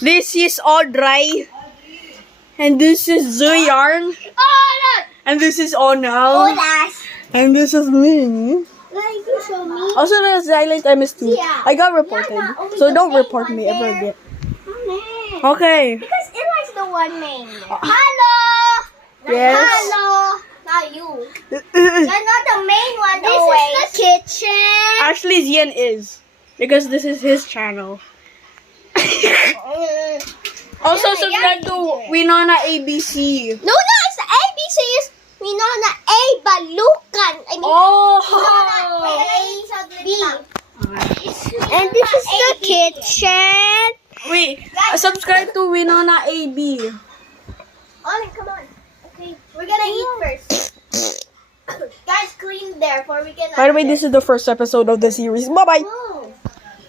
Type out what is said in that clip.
This is Audrey. And this is Zuyarn. And this is Onal. And this is me. Also, the silent MS2. I got reported. So don't report me ever again. Okay. Because Eli's the one main. Hello! Yes. Hello! Not you. You're not the main one. This is the kitchen. Actually, Zian is. Because this is his channel. Also, subscribe to Winona ABC. No, it's the ABC is Winona A. Balukan. I mean, Winona A. B. And this is the kitchen. Wait, subscribe to Winona AB. Ollie, come on. Okay, we're gonna eat first. Guys, clean there before we can. By the way, this is the first episode of the series. Bye-bye.